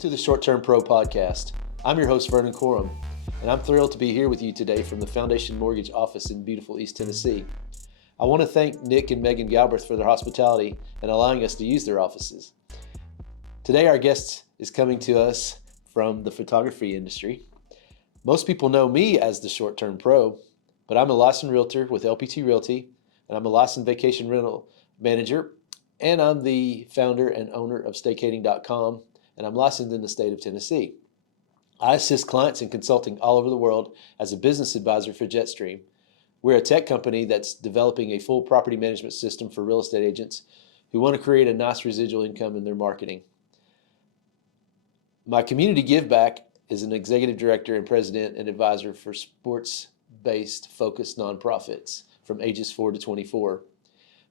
to the Short Term Pro podcast. I'm your host, Vernon Corum, and I'm thrilled to be here with you today from the Foundation Mortgage office in beautiful East Tennessee. I want to thank Nick and Megan Galbraith for their hospitality and allowing us to use their offices. Today, our guest is coming to us from the photography industry. Most people know me as the Short Term Pro, but I'm a licensed realtor with LPT Realty, and I'm a licensed vacation rental manager, and I'm the founder and owner of staycating.com, and I'm licensed in the state of Tennessee. I assist clients in consulting all over the world as a business advisor for Jetstream. We're a tech company that's developing a full property management system for real estate agents who want to create a nice residual income in their marketing. My community give back is an executive director and president and advisor for sports-based focused nonprofits from ages 4 to 24.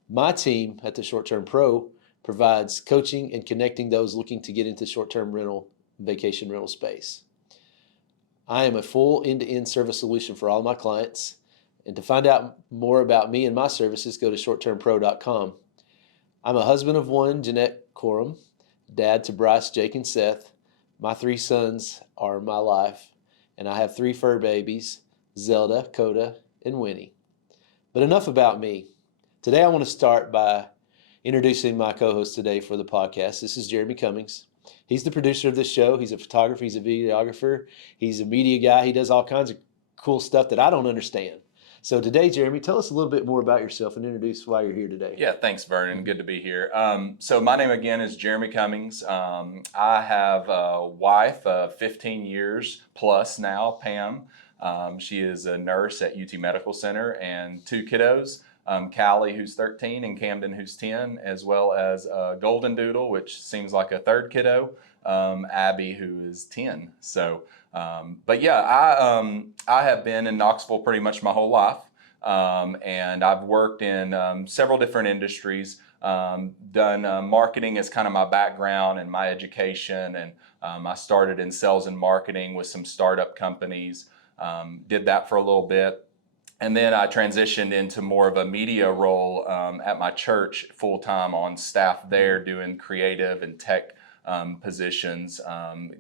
My team at the Short Term Pro provides coaching and connecting those looking to get into short-term rental, vacation rental space. I am a full end-to-end service solution for all my clients. And to find out more about me and my services, go to shorttermpro.com. I'm a husband of one, Jeanette Corum, dad to Bryce, Jake, and Seth. My 3 sons are my life, and I have 3 fur babies, Zelda, Coda, and Winnie. But enough about me. Today I want to start by introducing my co-host today for the podcast. This is Jeremy Cummings. He's the producer of this show. He's a photographer. He's a videographer. He's a media guy. He does all kinds of cool stuff that I don't understand. So today, Jeremy, tell us a little bit more about yourself and introduce why you're here today. Yeah, thanks, Vernon. Good to be here. So my name again is Jeremy Cummings. I have a wife of 15 years plus now, Pam. She is a nurse at UT Medical Center, and 2 kiddos. Callie, who's 13, and Camden, who's 10, as well as a golden doodle, which seems like a 3rd kiddo, Abby, who is 10. So, but yeah, I have been in Knoxville pretty much my whole life, and I've worked in several different industries, done marketing as kind of my background and my education, and I started in sales and marketing with some startup companies, did that for a little bit. And then I transitioned into more of a media role at my church, full-time on staff there, doing creative and tech positions,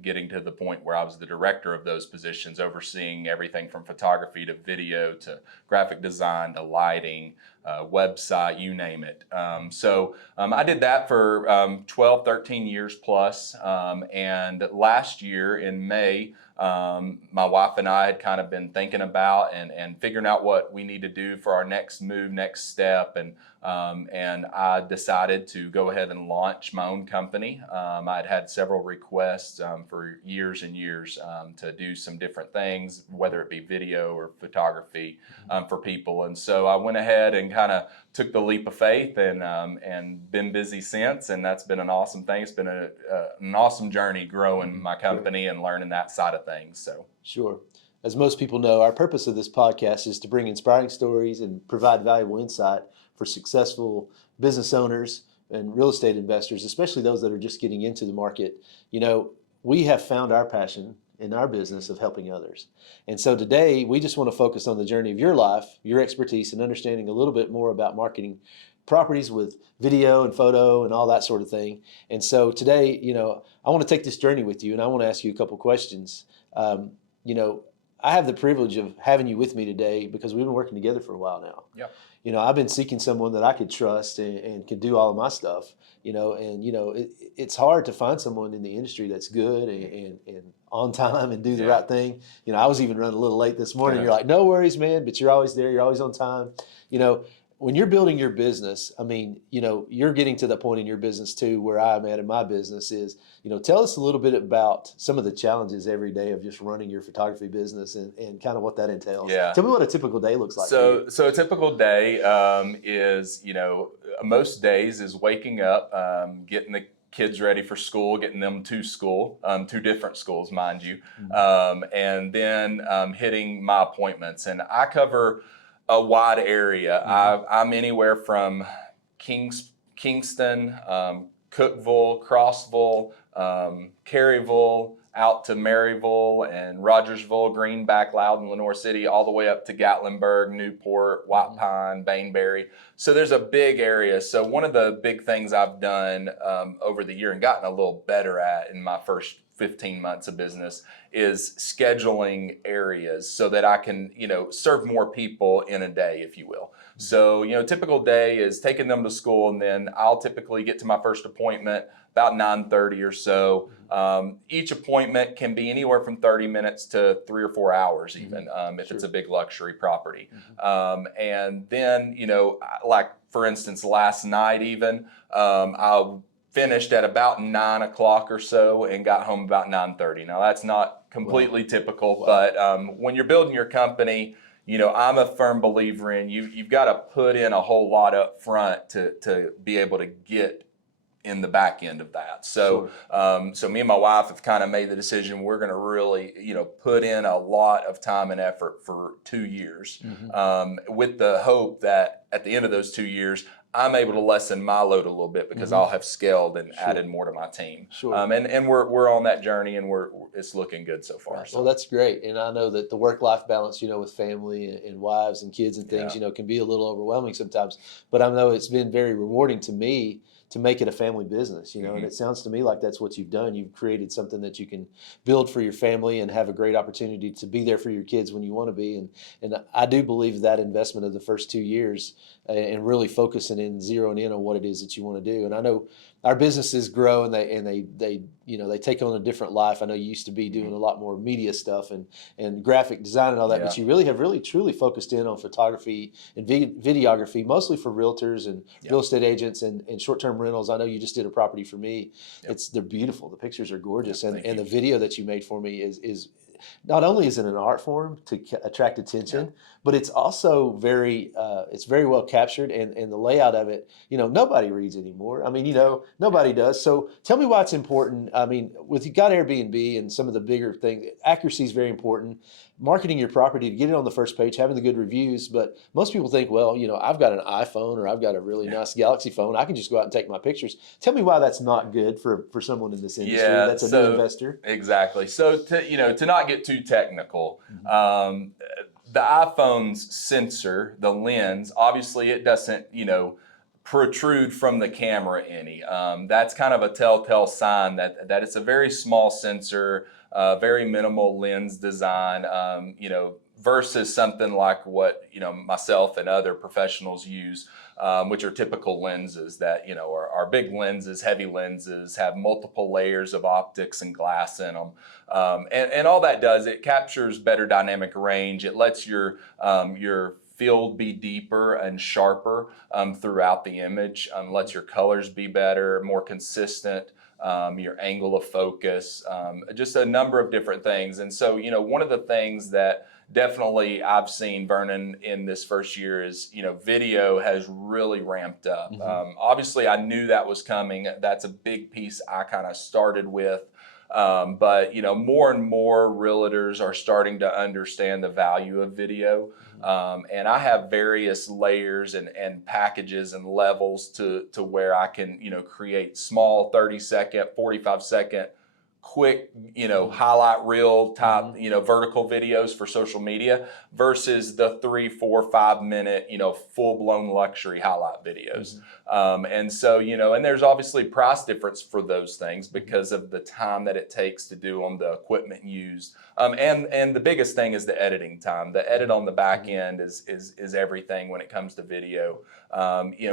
getting to the point where I was the director of those positions, overseeing everything from photography to video to graphic design to lighting, website, you name it. So I did that for 12, 13 years plus. And last year in May, my wife and I had kind of been thinking about and figuring out what we need to do for our next move, next step. And I decided to go ahead and launch my own company. I'd had several requests for years and years to do some different things, whether it be video or photography for people. And so I went ahead and kind of took the leap of faith and been busy since. And that's been an awesome thing. It's been an awesome journey growing my company and learning that side of things. So Sure. As most people know, our purpose of this podcast is to bring inspiring stories and provide valuable insight for successful business owners and real estate investors, especially those that are just getting into the market. You know, we have found our passion in our business of helping others. And so today, we just want to focus on the journey of your life, your expertise, and understanding a little bit more about marketing properties with video and photo and all that sort of thing. And so today, you know, I want to take this journey with you, and I want to ask you a couple questions. You know, I have the privilege of having you with me today because we've been working together for a while now. Yep. You know, I've been seeking someone that I could trust and could do all of my stuff, you know, and, you know, it's hard to find someone in the industry that's good and on time and do the right thing. You know, I was even running a little late this morning. You're like, no worries, man, but you're always there. You're always on time. You know, when you're building your business, I mean, you know, you're getting to the point in your business too, where I'm at in my business is, you know, tell us a little bit about some of the challenges every day of just running your photography business and kind of what that entails. Yeah. Tell me what a typical day looks like. So a typical day is, you know, most days is waking up, getting the kids ready for school, getting them to school, 2 different schools, mind you, and then hitting my appointments. And I cover a wide area. I'm anywhere from Kingston, Cookeville, Crossville, Caryville, out to Maryville and Rogersville, Greenback, Loudon, Lenoir City, all the way up to Gatlinburg, Newport, White Pine, Bainbury. So there's a big area. So one of the big things I've done over the year and gotten a little better at in my first 15 months of business is scheduling areas so that I can, serve more people in a day, if you will. So, typical day is taking them to school, and then I'll typically get to my first appointment about 9:30 or so. Each appointment can be anywhere from 30 minutes to 3 or 4 hours, even if it's a big luxury property. And then, like for instance, last night even, I finished at about 9 o'clock or so and got home about 9:30. Now that's not completely typical, but when you're building your company, I'm a firm believer in you've got to put in a whole lot up front to be able to get in the back end of that. So, so me and my wife have kind of made the decision we're going to really, put in a lot of time and effort for 2 years, with the hope that at the end of those 2 years, I'm able to lessen my load a little bit because I'll have scaled and added more to my team. And we're on that journey, and it's looking good so far. Right. Well, that's great. And I know that the work-life balance, with family and wives and kids and things, can be a little overwhelming sometimes. But I know it's been very rewarding to me to make it a family business, and it sounds to me like that's what you've done. You've created something that you can build for your family and have a great opportunity to be there for your kids when you want to be. And I do believe that investment of the first 2 years and really focusing and zeroing in on what it is that you want to do. And I know our businesses grow and they take on a different life. I know you used to be doing a lot more media stuff and graphic design and all that, but you really have truly focused in on photography and videography, mostly for realtors and real estate agents and short-term rentals. I know you just did a property for me. They're beautiful. The pictures are gorgeous, and the video that you made for me is not only is it an art form to attract attention, but it's also it's very well captured, and the layout of it, nobody reads anymore. I mean, nobody does. So tell me why it's important. I mean, you got Airbnb and some of the bigger things, accuracy is very important. Marketing your property to get it on the first page, having the good reviews, but most people think, well, I've got an iPhone or I've got a really nice Galaxy phone. I can just go out and take my pictures. Tell me why that's not good for someone in this industry that's a new investor. Exactly. So to not get too technical, the iPhone's sensor, the lens, obviously it doesn't, protrude from the camera any. That's kind of a telltale sign that it's a very small sensor, very minimal lens design, versus something like what, myself and other professionals use, which are typical lenses that, are big lenses, heavy lenses, have multiple layers of optics and glass in them. And all that does, it captures better dynamic range. It lets your field be deeper and sharper throughout the image, lets your colors be better, more consistent, your angle of focus, just a number of different things. And so, one of the things that definitely I've seen, Vernon, in this first year is, video has really ramped up. Obviously, I knew that was coming. That's a big piece I kind of started with. But more and more realtors are starting to understand the value of video. And I have various layers and packages and levels to where I can, create small 30-second, 45-second quick, highlight reel type, vertical videos for social media versus the 3, 4, 5 minute, full blown luxury highlight videos. And so, and there's obviously price difference for those things because of the time that it takes to do them, the equipment used. And the biggest thing is the editing time. The edit on the back end is everything when it comes to video.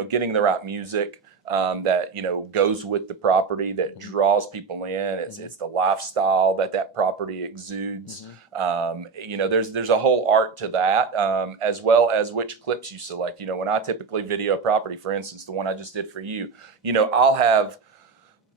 Getting the right music that goes with the property, that draws people in. It's the lifestyle that property exudes. There's a whole art to that, as well as which clips you select. When I typically video a property, for instance, the one I just did for you, I'll have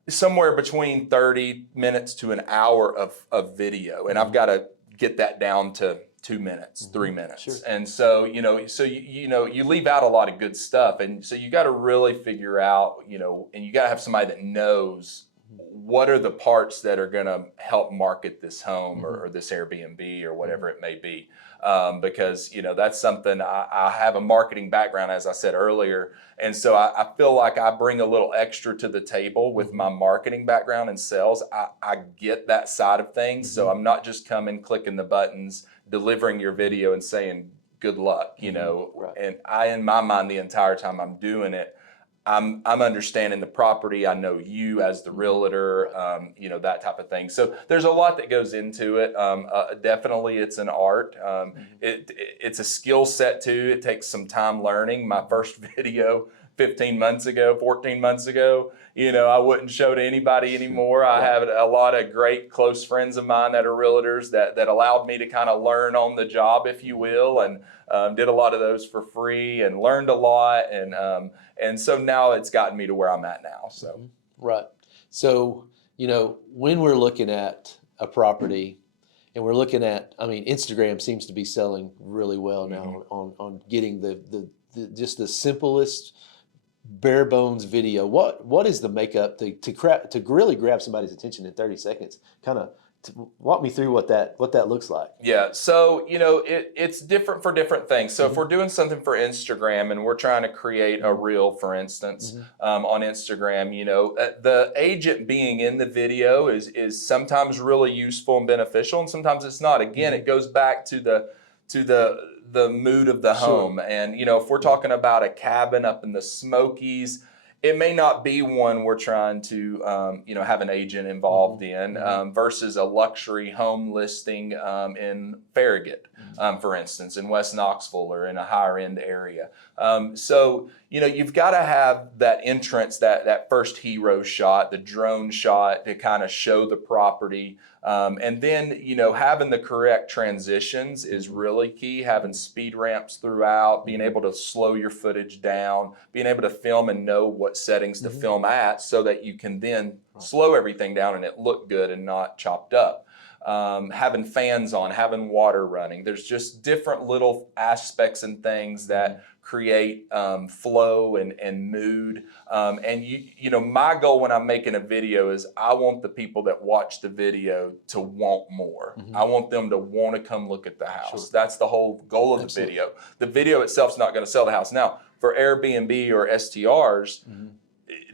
somewhere between 30 minutes to an hour of video, and I've got to get that down to 2 minutes, 3 minutes. And so, you leave out a lot of good stuff. And so you got to really figure out, and you got to have somebody that knows what are the parts that are going to help market this home or this Airbnb or whatever it may be. Because, that's something I have a marketing background, as I said earlier. And so I feel like I bring a little extra to the table with my marketing background and sales. I get that side of things. So I'm not just coming, clicking the buttons, delivering your video and saying good luck, And in my mind, the entire time I'm doing it, I'm understanding the property. I know you as the realtor, that type of thing. So there's a lot that goes into it. Definitely, it's an art. It's a skill set too. It takes some time learning. My first video 15 months ago, 14 months ago, I wouldn't show to anybody anymore. I have a lot of great close friends of mine that are realtors that allowed me to kind of learn on the job, if you will, and did a lot of those for free and learned a lot. And so now it's gotten me to where I'm at now. So, right. So, when we're looking at a property and we're looking at, Instagram seems to be selling really well now on getting the just the simplest bare bones video. What is the makeup to really grab somebody's attention in 30 seconds? Kind of walk me through what that looks like. Yeah, so it's different for different things. So if we're doing something for Instagram and we're trying to create a reel, for instance, on Instagram, the agent being in the video is sometimes really useful and beneficial, and sometimes it's not. Again, it goes back to the mood of the home, and if we're talking about a cabin up in the Smokies, it may not be one we're trying to have an agent involved in versus a luxury home listing in Farragut, for instance, in West Knoxville or in a higher end area. So you've got to have that entrance, that first hero shot, the drone shot to kind of show the property. And then, having the correct transitions is really key. Having speed ramps throughout, being able to slow your footage down, being able to film and know what settings to film at so that you can then slow everything down and it look good and not chopped up. Having fans on, having water running. There's just different little aspects and things that create flow and mood. And my goal when I'm making a video is I want the people that watch the video to want more. I want them to want to come look at the house. That's the whole goal of the video. The video itself is not going to sell the house. Now, for Airbnb or STRs,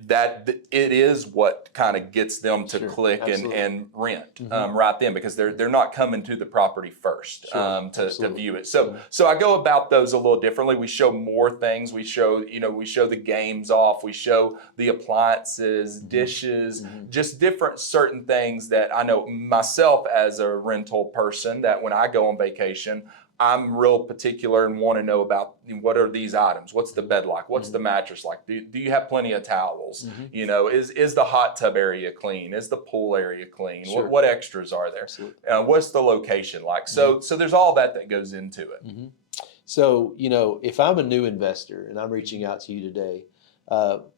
that it is what kind of gets them to click and rent right then, because they're not coming to the property first to view it. So I go about those a little differently. We show more things. We show the games off. We show the appliances, dishes, just different certain things that I know myself as a rental person that when I go on vacation, I'm real particular and want to know about what are these items? What's the bed like? What's the mattress like? Do you have plenty of towels? Is the hot tub area clean? Is the pool area clean? What extras are there? What's the location like? So there's all that goes into it. So, if I'm a new investor and I'm reaching out to you today,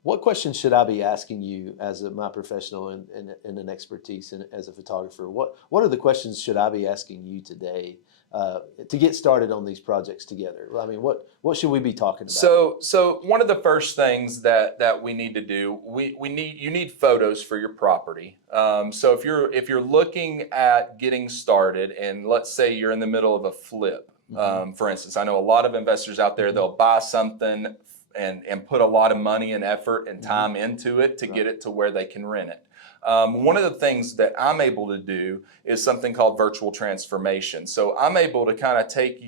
what questions should I be asking you as my professional and an expertise as a photographer? What are the questions should I be asking you today to get started on these projects together? I mean, what should we be talking about? So one of the first things that we need to do, you need photos for your property. So if you're looking at getting started, and let's say you're in the middle of a flip, for instance, I know a lot of investors out there, they'll buy something and put a lot of money and effort and time into it to get it to where they can rent it. One of the things that I'm able to do is something called virtual transformation. So I'm able to kind of take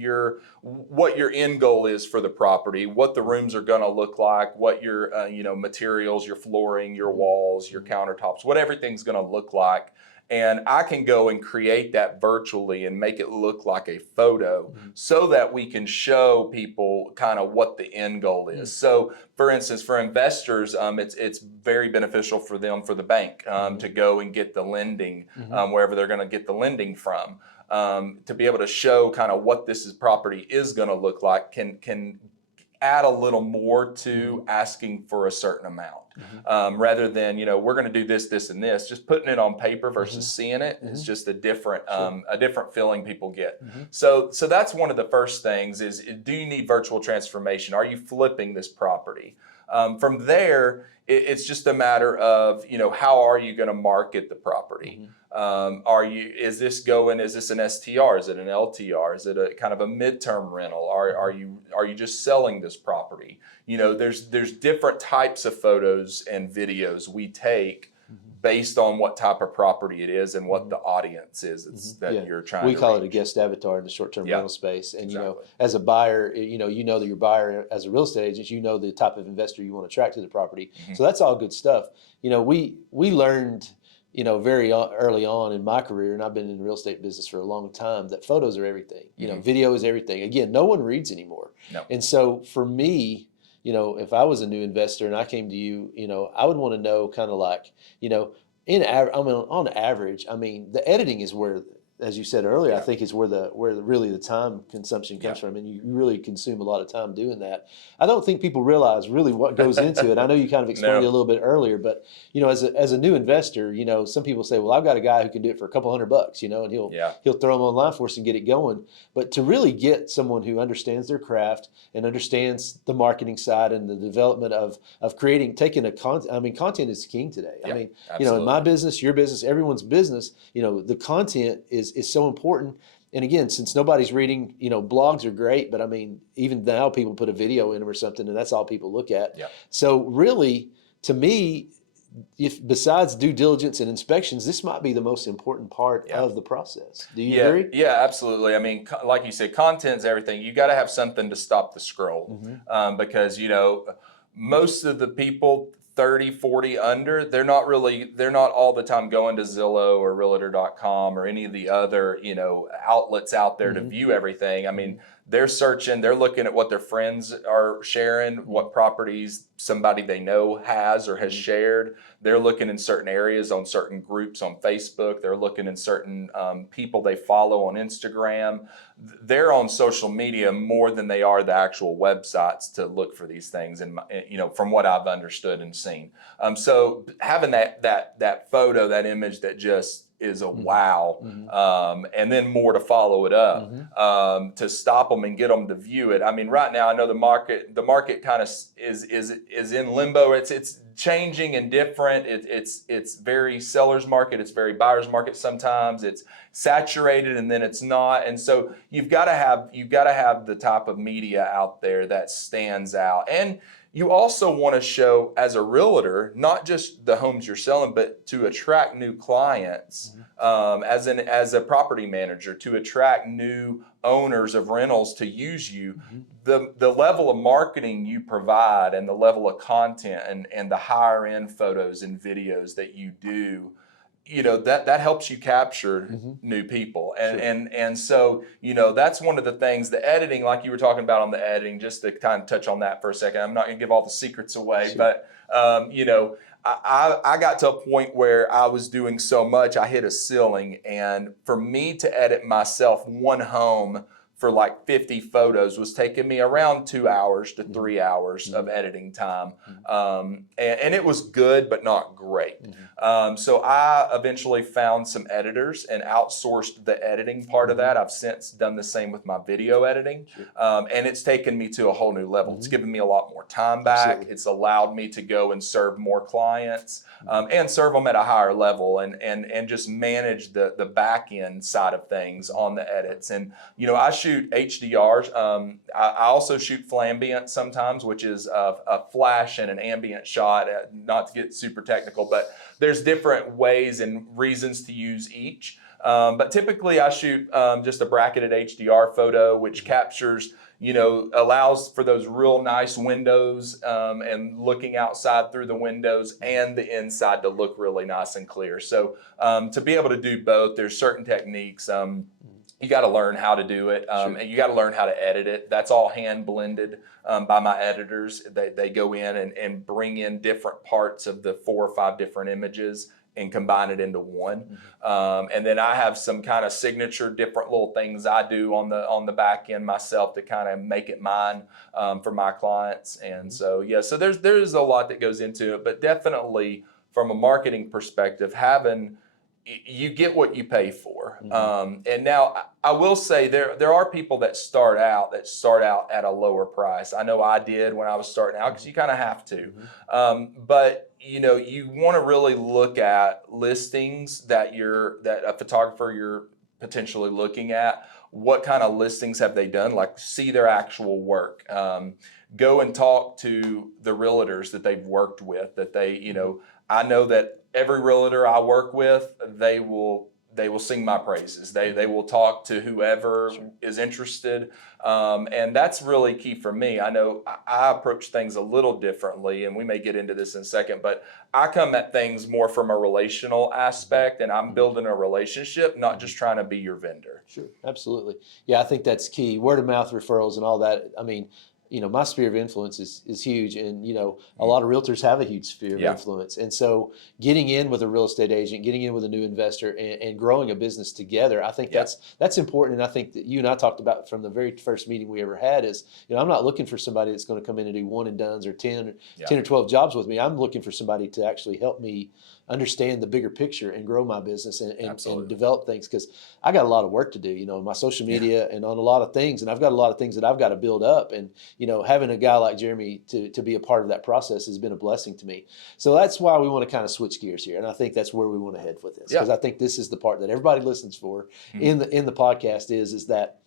what your end goal is for the property, what the rooms are going to look like, what your materials, your flooring, your walls, your countertops, what everything's going to look like. And I can go and create that virtually and make it look like a photo so that we can show people kind of what the end goal is. So for instance, for investors, it's very beneficial for them, for the bank, to go and get the lending wherever they're going to get the lending from, to be able to show kind of what this property is going to look like, can add a little more to asking for a certain amount, rather than we're going to do this, this, and this. Just putting it on paper versus seeing it is just a different feeling people get. So that's one of the first things is, do you need virtual transformation? Are you flipping this property? From there, it's just a matter of how are you going to market the property? Is this an STR? Is it an LTR? Is it a kind of a midterm rental? Are you just selling this property? There's different types of photos and videos we take based on what type of property it is and what the audience is that Yeah. you're trying We to call it a reach. guest avatar in the short-term Yeah, rental space. And, exactly. as a buyer, you know that your buyer, as a real estate agent, you know the type of investor you want to attract to the property. So that's all good stuff. We learned, very early on in my career, and I've been in the real estate business for a long time, that photos are everything. Video is everything. Again, no one reads anymore. No. And so for me, if I was a new investor and I came to you, I would want to know kind of like, on average, the editing is where, as you said earlier, I think is where really the time consumption comes from, and you really consume a lot of time doing that. I don't think people realize really what goes into it. I know you kind of explained it a little bit earlier, but as a new investor, some people say, well, I've got a guy who can do it for a couple $100, and he'll throw them online for us and get it going. But to really get someone who understands their craft and understands the marketing side and the development of taking content is king today. In my business, your business, everyone's business, the content is so important. And again, since nobody's reading, blogs are great, but even now people put a video in them or something, and that's all people look at. Yeah. So really, to me, if besides due diligence and inspections, this might be the most important part of the process. Do you agree? Yeah, absolutely. Like you said, content's everything. You got to have something to stop the scroll, because most of the people 30, 40 under, they're not all the time going to Zillow or Realtor.com or any of the other, outlets out there to view everything. They're searching, they're looking at what their friends are sharing, what properties somebody they know has or has shared. They're looking in certain areas on certain groups on Facebook. They're looking in certain people they follow on Instagram. They're on social media more than they are the actual websites to look for these things. And from what I've understood and seen, so having that photo, that image that just is a wow, and then more to follow it up, to stop them and get them to view it. Right now I know the market kind of is in limbo. It's changing and different. It's very seller's market. It's very buyer's market. Sometimes it's saturated and then it's not. And so you've got to have the type of media out there that stands out. And you also want to show, as a realtor, not just the homes you're selling, but to attract new clients, as a property manager, to attract new owners of rentals to use you. The level of marketing you provide and the level of content and the higher end photos and videos that you do, that helps you capture new people. And so, that's one of the things, the editing, like you were talking about on the editing, just to kind of touch on that for a second. I'm not going to give all the secrets away, but, I got to a point where I was doing so much, I hit a ceiling. And for me to edit myself one home for like 50 photos was taking me around 2 hours to 3 hours of editing time. And it was good, but not great. So I eventually found some editors and outsourced the editing part of that. I've since done the same with my video editing. And it's taken me to a whole new level. It's given me a lot more time back. Absolutely. It's allowed me to go and serve more clients, and serve them at a higher level, and just manage the back end side of things on the edits. And, I shoot HDRs. I also shoot flambient sometimes, which is a flash and an ambient shot, not to get super technical, but there's different ways and reasons to use each. But typically I shoot just a bracketed HDR photo, which captures, allows for those real nice windows, and looking outside through the windows and the inside to look really nice and clear. So to be able to do both, there's certain techniques. You got to learn how to do it, and you got to learn how to edit it. That's all hand blended by my editors. They go in and bring in different parts of the 4 or 5 different images and combine it into one. And then I have some kind of signature different little things I do on the back end myself to kind of make it mine, for my clients. And so there's a lot that goes into it, but definitely from a marketing perspective, you get what you pay for. And now I will say there are people that start out at a lower price. I know I did when I was starting out, because you kind of have to. But you want to really look at listings that a photographer you're potentially looking at. What kind of listings have they done? Like, see their actual work. Go and talk to the realtors that they've worked with, that they, I know that every realtor I work with, they will sing my praises. They will talk to whoever is interested, and that's really key for me. I know I approach things a little differently, and we may get into this in a second, but I come at things more from a relational aspect, and I'm building a relationship, not just trying to be your vendor. Sure, absolutely. Yeah, I think that's key. Word of mouth referrals and all that. I mean, my sphere of influence is huge, and a lot of realtors have a huge sphere of Yeah. influence. And so, getting in with a real estate agent, getting in with a new investor, and growing a business together, I think Yeah. that's important. And I think that you and I talked about from the very first meeting we ever had is, I'm not looking for somebody that's going to come in and do one and dones or 10 or 12 jobs with me. I'm looking for somebody to actually help me understand the bigger picture and grow my business and develop things, because I got a lot of work to do, my social media and on a lot of things, and I've got a lot of things that I've got to build up, and having a guy like Jeremy to be a part of that process has been a blessing to me. So that's why we want to kind of switch gears here, and I think that's where we want to head with this, because I think this is the part that everybody listens for in the podcast is that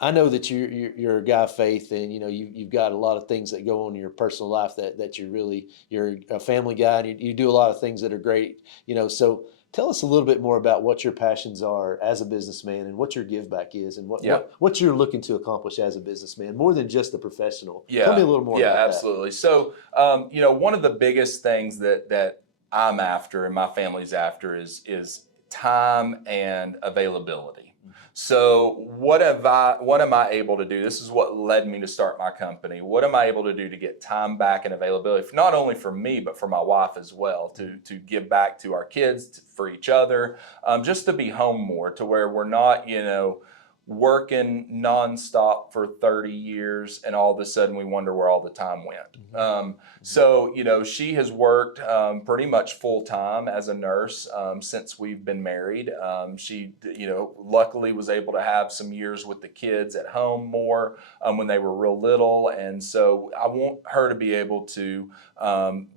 I know that you're a guy of faith, and you've got a lot of things that go on in your personal life that you're a family guy, and you do a lot of things that are great. So tell us a little bit more about what your passions are as a businessman, and what your give back is, and what you're looking to accomplish as a businessman, more than just a professional. Tell me a little more about that. Yeah, absolutely. So, one of the biggest things that I'm after and my family's after is time and availability. So what am I able to do? This is what led me to start my company. What am I able to do to get time back and availability, not only for me, but for my wife as well, to give back to our kids, for each other, just to be home more, to where we're not, working nonstop for 30 years and all of a sudden we wonder where all the time went. So, she has worked pretty much full time as a nurse since we've been married. She, luckily was able to have some years with the kids at home more when they were real little. And so I want her to be able to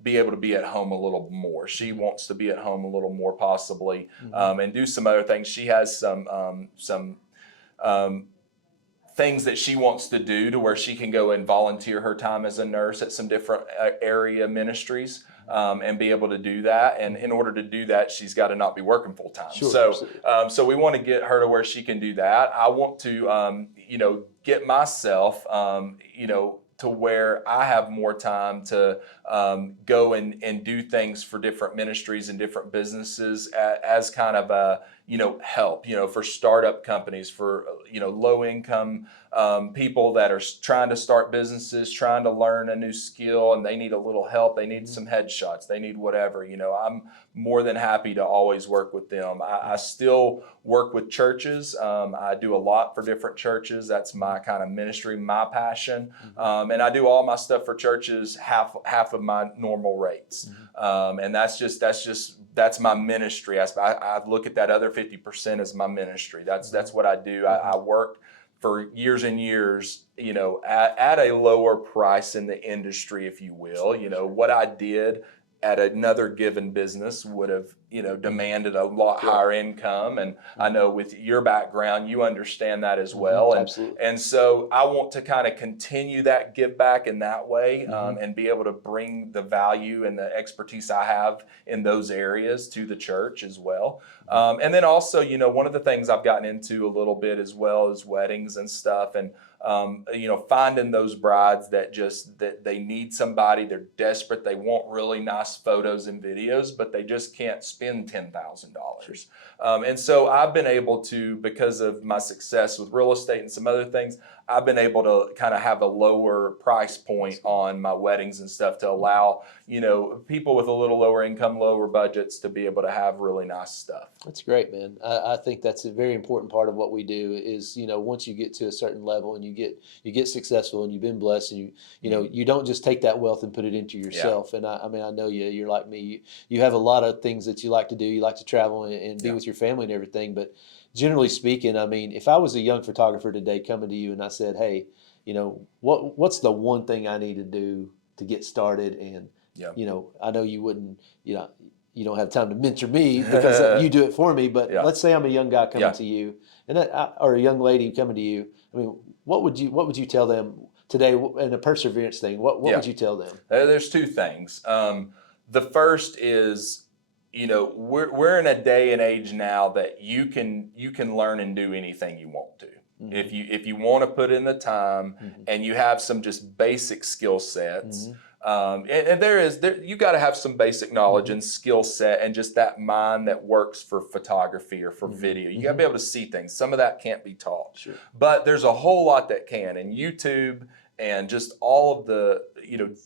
be at home a little more. She wants to be at home a little more possibly, and do some other things. She has some things that she wants to do to where she can go and volunteer her time as a nurse at some different area ministries, and be able to do that. And in order to do that, she's got to not be working full time. Sure, so we want to get her to where she can do that. I want to, get myself, to where I have more time to go and do things for different ministries and different businesses as kind of a, help, for startup companies, for, low income people that are trying to start businesses, trying to learn a new skill, and they need a little help. They need some headshots. They need whatever. I'm more than happy to always work with them. I still work with churches. I do a lot for different churches. That's my kind of ministry, my passion. And I do all my stuff for churches half of my normal rates. And that's my ministry. I look at that other 50% as my ministry. That's what I do. I work for years and years, at a lower price in the industry, if you will. What I did at another given business would have, demanded a lot higher income. And I know with your background, you understand that as well. Absolutely. And so I want to kind of continue that give back in that way, and be able to bring the value and the expertise I have in those areas to the church as well. And then also, one of the things I've gotten into a little bit as well is weddings and stuff. And finding those brides that they need somebody, they're desperate, they want really nice photos and videos, but they just can't spend $10,000. And so I've been able to, because of my success with real estate and some other things, I've been able to kind of have a lower price point on my weddings and stuff to allow, people with a little lower income, lower budgets to be able to have really nice stuff. That's great, man. I think that's a very important part of what we do is, once you get to a certain level and you get successful and you've been blessed, and you don't just take that wealth and put it into yourself. And I mean, I know you're like me. You have a lot of things that you like to do. You like to travel and be with your family and everything. But generally speaking, I mean, if I was a young photographer today coming to you and I said, hey, what's the one thing I need to do to get started? And, I know you wouldn't, you don't have time to mentor me because you do it for me. But let's say I'm a young guy coming to you, or a young lady coming to you. I mean, what would you tell them today in a perseverance thing? What would you tell them? There's two things. The first is, we're in a day and age now that you can learn and do anything you want to. Mm-hmm. If you want to put in the time, Mm-hmm. and you have some just basic skill sets, Mm-hmm. and you got to have some basic knowledge Mm-hmm. and skill set and just that mind that works for photography or for Mm-hmm. video. You got to be able to see things. Some of that can't be taught, Sure. but there's a whole lot that can. And YouTube and just all of the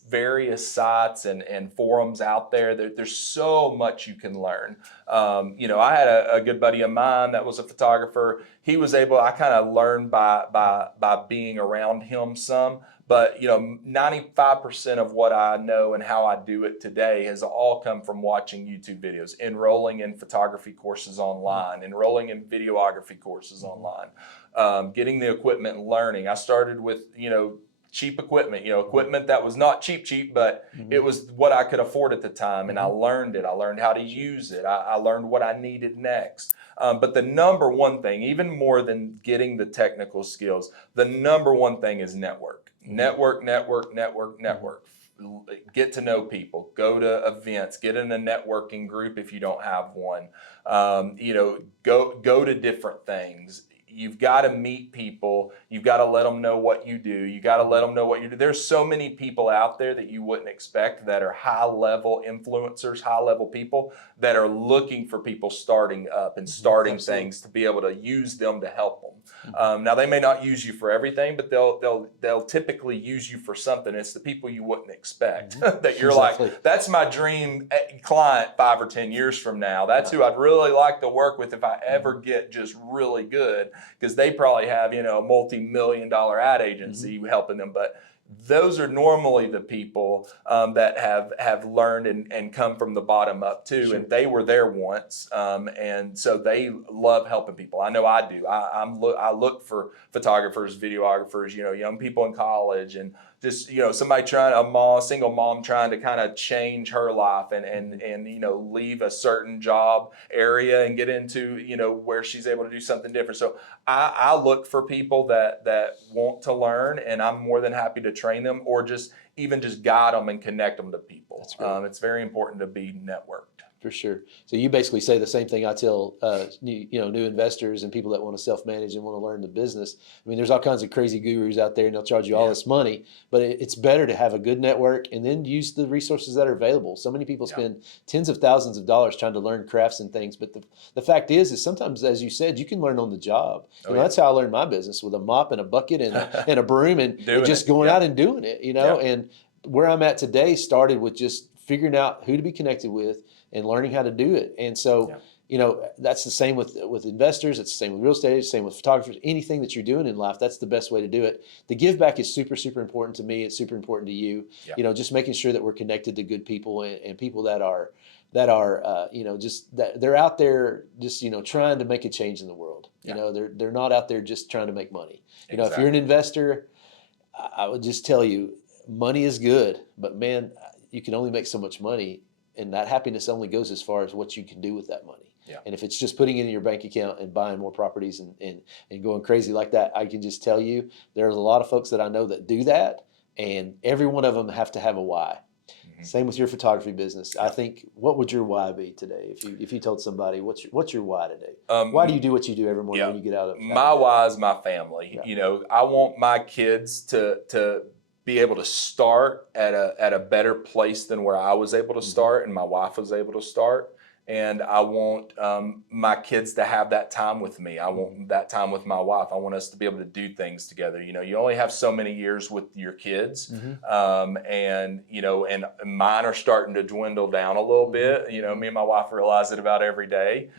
various sites and forums out there, there's so much you can learn. I had a good buddy of mine that was a photographer. He was able, I kind of learned by being around him some, but 95% of what I know and how I do it today has all come from watching YouTube videos, enrolling in photography courses online, enrolling in videography courses online, getting the equipment and learning. I started with cheap equipment, equipment that was not cheap, but it was what I could afford at the time. And I learned it. I learned how to use it. I learned what I needed next. But the number one thing, even more than getting the technical skills, the number one thing is network. Network. Get to know people, go to events, get in a networking group if you don't have one. Go to different things. You've got to meet people. You've got to let them know what you do. You got to let them know what you do. There's so many people out there that you wouldn't expect that are high-level influencers, high-level people that are looking for people starting up and starting things to be able to use them to help them. Now they may not use you for everything, but they'll typically use you for something. It's the people you wouldn't expect that you're like, that's my dream client 5 or 10 years from now. That's who I'd really like to work with if I ever get just really good, because they probably have a multi-million-dollar ad agency helping them. But those are normally the people that have learned and come from the bottom up too, and they were there once, and so they love helping people. I know I do. I look for photographers, videographers, young people in college, and just somebody a single mom trying to kind of change her life and leave a certain job area and get into where she's able to do something different. So I look for people that want to learn, and I'm more than happy to train them or just guide them and connect them to people. That's great. It's very important to be networked. For sure. So you basically say the same thing I tell new investors and people that want to self-manage and want to learn the business. I mean, there's all kinds of crazy gurus out there, and they'll charge you all this money, but it's better to have a good network and then use the resources that are available. So many people spend tens of thousands of dollars trying to learn crafts and things, but the fact is sometimes, as you said, you can learn on the job. That's how I learned my business, with a mop and a bucket and a broom and just going out and doing it. And where I'm at today started with just figuring out who to be connected with and learning how to do it. And so, that's the same with investors. It's the same with real estate. It's the same with photographers. Anything that you're doing in life, that's the best way to do it. The give back is super, super important to me. It's super important to you. Just making sure that we're connected to good people and people that are just that they're out there just trying to make a change in the world. They're not out there just trying to make money. If you're an investor, I would just tell you, money is good, but man, you can only make so much money. And that happiness only goes as far as what you can do with that money. And if it's just putting it in your bank account and buying more properties and going crazy like that, I can just tell you there's a lot of folks that I know that do that, and every one of them have to have a why. Same with your photography business. I think, what would your why be today? If you told somebody, what's your why today? Why do you do what you do every morning when you get out of my why is my family. I want my kids to be able to start at a better place than where I was able to start and my wife was able to start. And I want my kids to have that time with me. I want that time with my wife. I want us to be able to do things together. You only have so many years with your kids, and mine are starting to dwindle down a little bit. Me and my wife realize it about every day.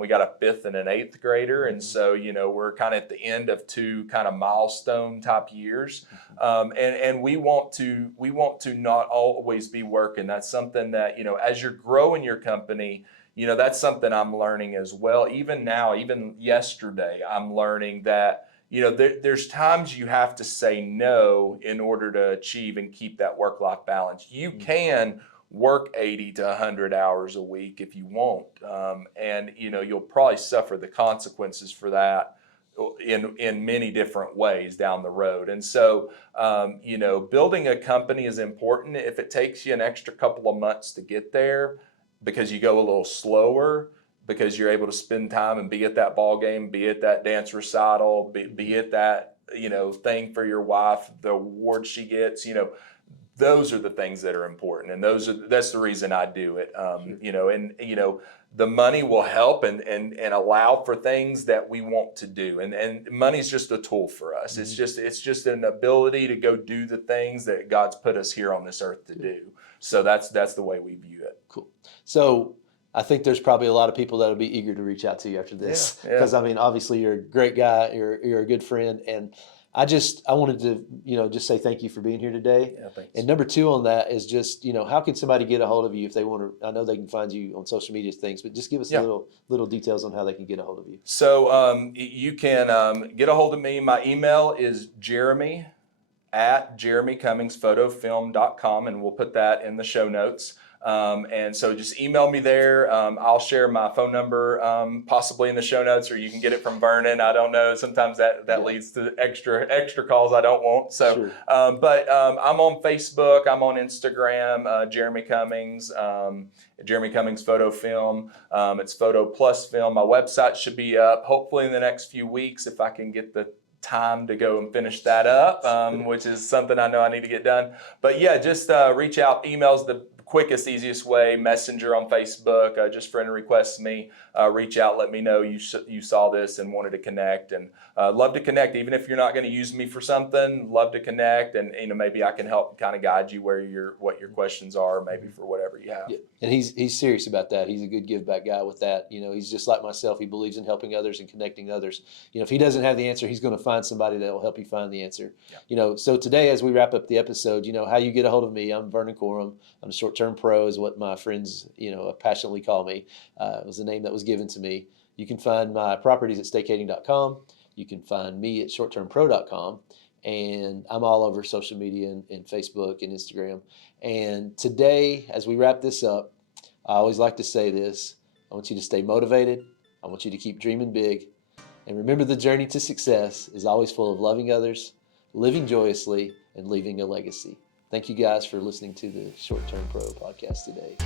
We got a 5th and an 8th grader, and so we're kind of at the end of 2 kind of milestone type years, and we want to not always be working. That's something that as you're growing your company. That's something I'm learning as well. Even now, even yesterday, I'm learning that, there's times you have to say no in order to achieve and keep that work-life balance. You can work 80 to 100 hours a week if you want. And, you'll probably suffer the consequences for that in many different ways down the road. And so, building a company is important. If it takes you an extra couple of months to get there because you go a little slower, because you're able to spend time and be at that ball game, be at that dance recital, be at that, thing for your wife, the award she gets, those are the things that are important. And that's the reason I do it. The money will help and allow for things that we want to do. And money's just a tool for us. Mm-hmm. It's just an ability to go do the things that God's put us here on this earth to do. So that's the way we view it. Cool. So I think there's probably a lot of people that'll be eager to reach out to you after this, because I mean, obviously you're a great guy, you're a good friend, and I wanted to, just say thank you for being here today. Yeah, thanks. And number two on that is just, how can somebody get a hold of you if they want to? I know they can find you on social media things, but just give us little details on how they can get a hold of you. So you can get a hold of me. My email is jeremy@jeremycummingsphotofilm.com, and we'll put that in the show notes. And so just email me there. I'll share my phone number possibly in the show notes, or you can get it from Vernon. I don't know. Sometimes that leads to extra calls I don't want. So, Sure. But I'm on Facebook. I'm on Instagram. Jeremy Cummings. Jeremy Cummings Photo Film. It's Photo Plus Film. My website should be up hopefully in the next few weeks if I can get the time to go and finish that up, which is something I know I need to get done. But yeah, just reach out. Email's the quickest, easiest way. Messenger on Facebook, just friend request me, reach out, let me know you saw this and wanted to connect, and love to connect. Even if you're not going to use me for something, love to connect, and maybe I can help kind of guide you what your questions are, maybe for whatever you have. Yeah. And he's serious about that. He's a good give back guy with that. He's just like myself. He believes in helping others and connecting others. If he doesn't have the answer, he's going to find somebody that will help you find the answer. Yeah. So today, as we wrap up the episode, how you get a hold of me. I'm Vernon Corum. I'm a short-term pro, is what my friends, passionately call me. It was the name that was given to me. You can find my properties at staycating.com. You can find me at shorttermpro.com. And I'm all over social media and Facebook and Instagram. And today, as we wrap this up, I always like to say this. I want you to stay motivated. I want you to keep dreaming big. And remember, the journey to success is always full of loving others, living joyously, and leaving a legacy. Thank you guys for listening to the Short Term Pro podcast today.